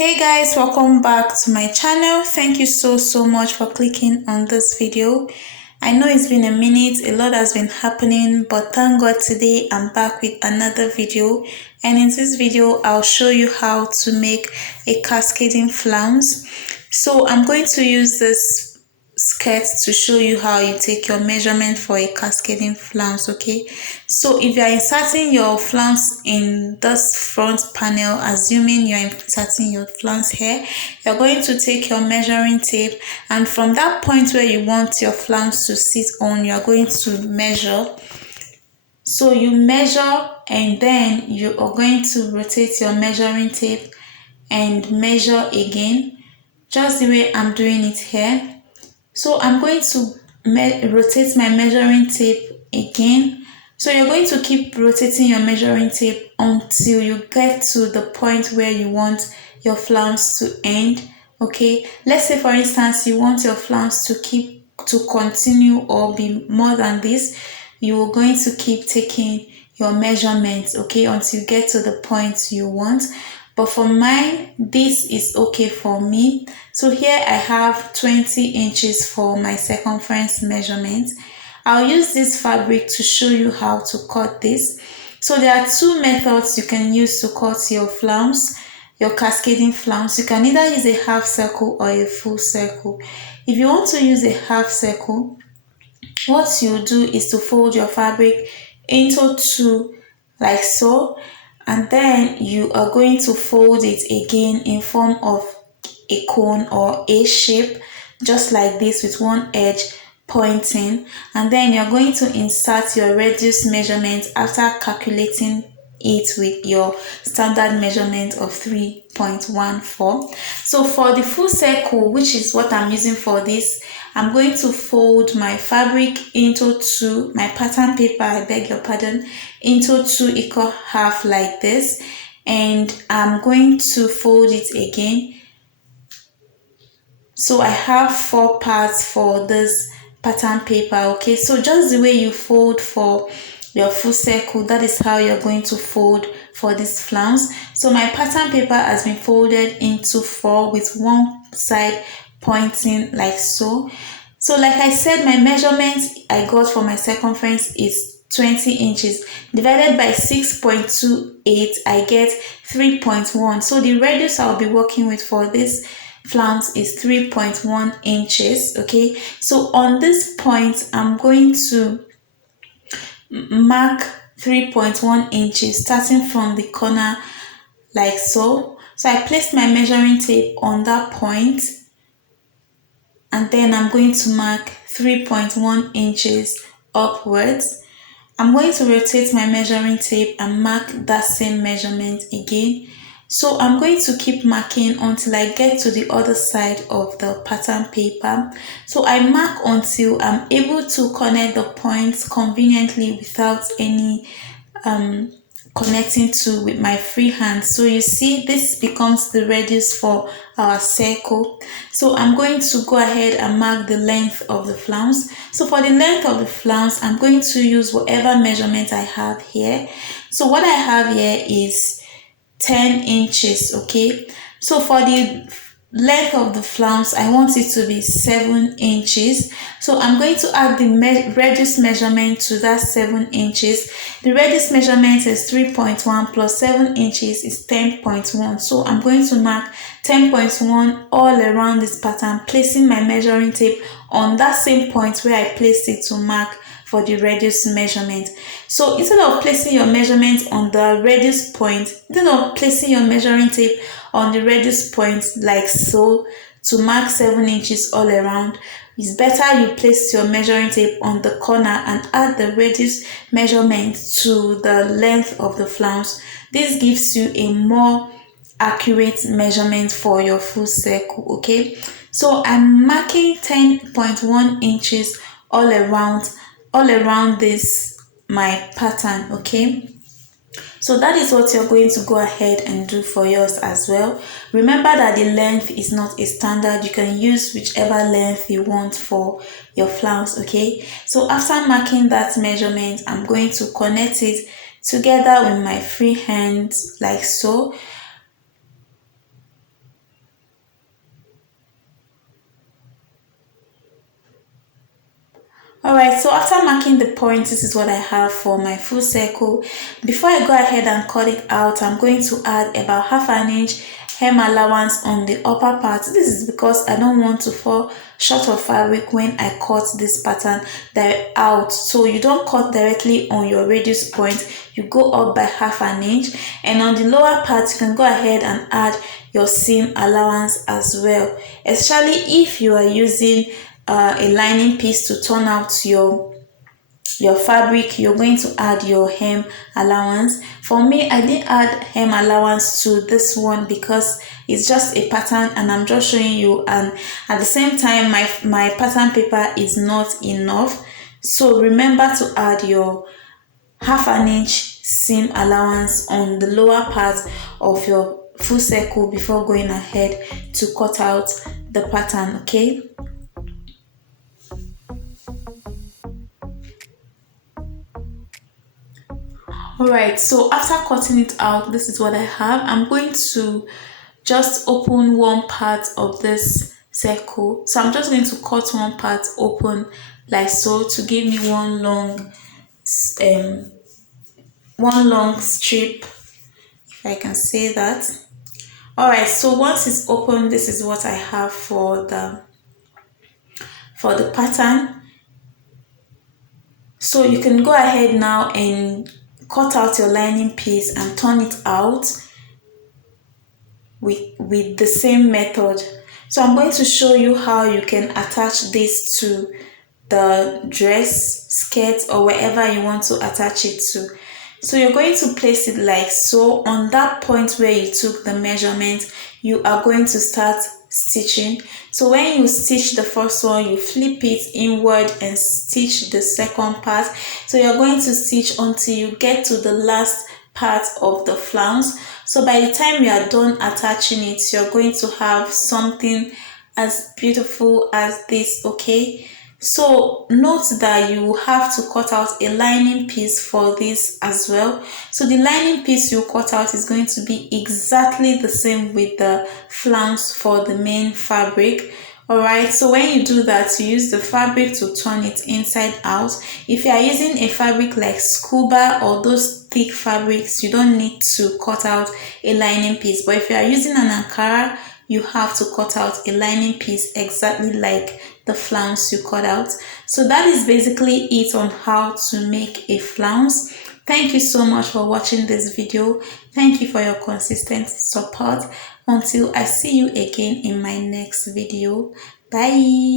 Hey guys, welcome back to my channel. Thank you so much for clicking on this video. I know it's been a minute, a lot has been happening, but thank God today I'm back with another video. And in this video I'll show you how to make a cascading flounce. So I'm going to use this skirt to show you how you take your measurement for a cascading flounce. Okay, so if you are inserting your flounce in this front panel, assuming you're inserting your flounce here, you're going to take your measuring tape, and from that point where you want your flounce to sit on, you're going to measure. So you measure and then you are going to rotate your measuring tape and measure again, just the way I'm doing it here. So I'm going to rotate my measuring tape again. So you're going to keep rotating your measuring tape until you get to the point where you want your flounce to end. Okay, let's say for instance you want your flounce to continue or be more than this. You are going to keep taking your measurements, okay, until you get to the point you want. But for mine, this is okay for me. So here I have 20 inches for my circumference measurement. I'll use this fabric to show you how to cut this. So there are two methods you can use to cut your flounce, your cascading flounce. You can either use a half circle or a full circle. If you want to use a half circle, what you do is to fold your fabric into two like so, and then you are going to fold it again in form of a cone or a shape, just like this, with one edge pointing, and then you're going to insert your radius measurement after calculating it with your standard measurement of 3.14. So for the full circle, which is what I'm using for this, I'm going to fold my fabric into two, my pattern paper, I beg your pardon, into two equal half like this, and I'm going to fold it again. So I have 4 parts for this pattern paper. Okay, so just the way you fold for your full circle, that is how you're going to fold for this flounce. So my pattern paper has been folded into 4 with one side pointing like so. So like I said, my measurement I got for my circumference is 20 inches divided by 6.28, I get 3.1. So the radius I'll be working with for this flounce is 3.1 inches. Okay, so on this point I'm going to mark 3.1 inches starting from the corner like so. So I placed my measuring tape on that point, and then I'm going to mark 3.1 inches upwards. I'm going to rotate my measuring tape and mark that same measurement again. So I'm going to keep marking until I get to the other side of the pattern paper. So I mark until I'm able to connect the points conveniently without any connecting to with my free hand. So you see, this becomes the radius for our circle. So I'm going to go ahead and mark the length of the flounce. So for the length of the flounce, I'm going to use whatever measurement I have here. So what I have here is 10 inches. Okay, so for the length of the flounce, I want it to be 7 inches. So I'm going to add the radius measurement to that 7 inches. The radius measurement is 3.1 plus 7 inches is 10.1. So I'm going to mark 10.1 all around this pattern, placing my measuring tape on that same point where I placed it to mark for the radius measurement. So instead of placing your measurement on the radius point, instead of placing your measuring tape on the radius point like so to mark 7 inches all around, it's better you place your measuring tape on the corner and add the radius measurement to the length of the flounce. This gives you a more accurate measurement for your full circle. Okay, so I'm marking 10.1 inches all around this my pattern. Okay, so that is what you're going to go ahead and do for yours as well. Remember that the length is not a standard. You can use whichever length you want for your flounce. Okay, so after marking that measurement, I'm going to connect it together with my free hand like so. Alright, so after marking the point, this is what I have for my full circle. Before I go ahead and cut it out, I'm going to add about half an inch hem allowance on the upper part. This is because I don't want to fall short of fabric when I cut this pattern out. So you don't cut directly on your radius point, you go up by half an inch, and on the lower part you can go ahead and add your seam allowance as well, especially if you are using a lining piece to turn out your fabric. You're going to add your hem allowance. For me, I didn't add hem allowance to this one because it's just a pattern and I'm just showing you, and at the same time my pattern paper is not enough. So remember to add your half an inch seam allowance on the lower part of your full circle before going ahead to cut out the pattern. Okay. Alright, so after cutting it out, this is what I have. I'm going to just open one part of this circle. So I'm just going to cut one part open like so to give me one long strip, if I can say that. Alright, so once it's open, this is what I have for the pattern. So you can go ahead now and cut out your lining piece and turn it out with the same method. So I'm going to show you how you can attach this to the dress, skirt, or wherever you want to attach it to. So you're going to place it like so. On that point where you took the measurement, you are going to start stitching. So when you stitch the first one, you flip it inward and stitch the second part. So you're going to stitch until you get to the last part of the flounce. So by the time you are done attaching it, you're going to have something as beautiful as this. Okay, so note that you have to cut out a lining piece for this as well. So the lining piece you cut out is going to be exactly the same with the flounce for the main fabric. Alright, so when you do that, you use the fabric to turn it inside out. If you are using a fabric like scuba or those thick fabrics, you don't need to cut out a lining piece. But if you are using an Ankara, you have to cut out a lining piece exactly like the flounce you cut out. So that is basically it on how to make a flounce. Thank you so much for watching this video. Thank you for your consistent support. Until I see you again in my next video. Bye.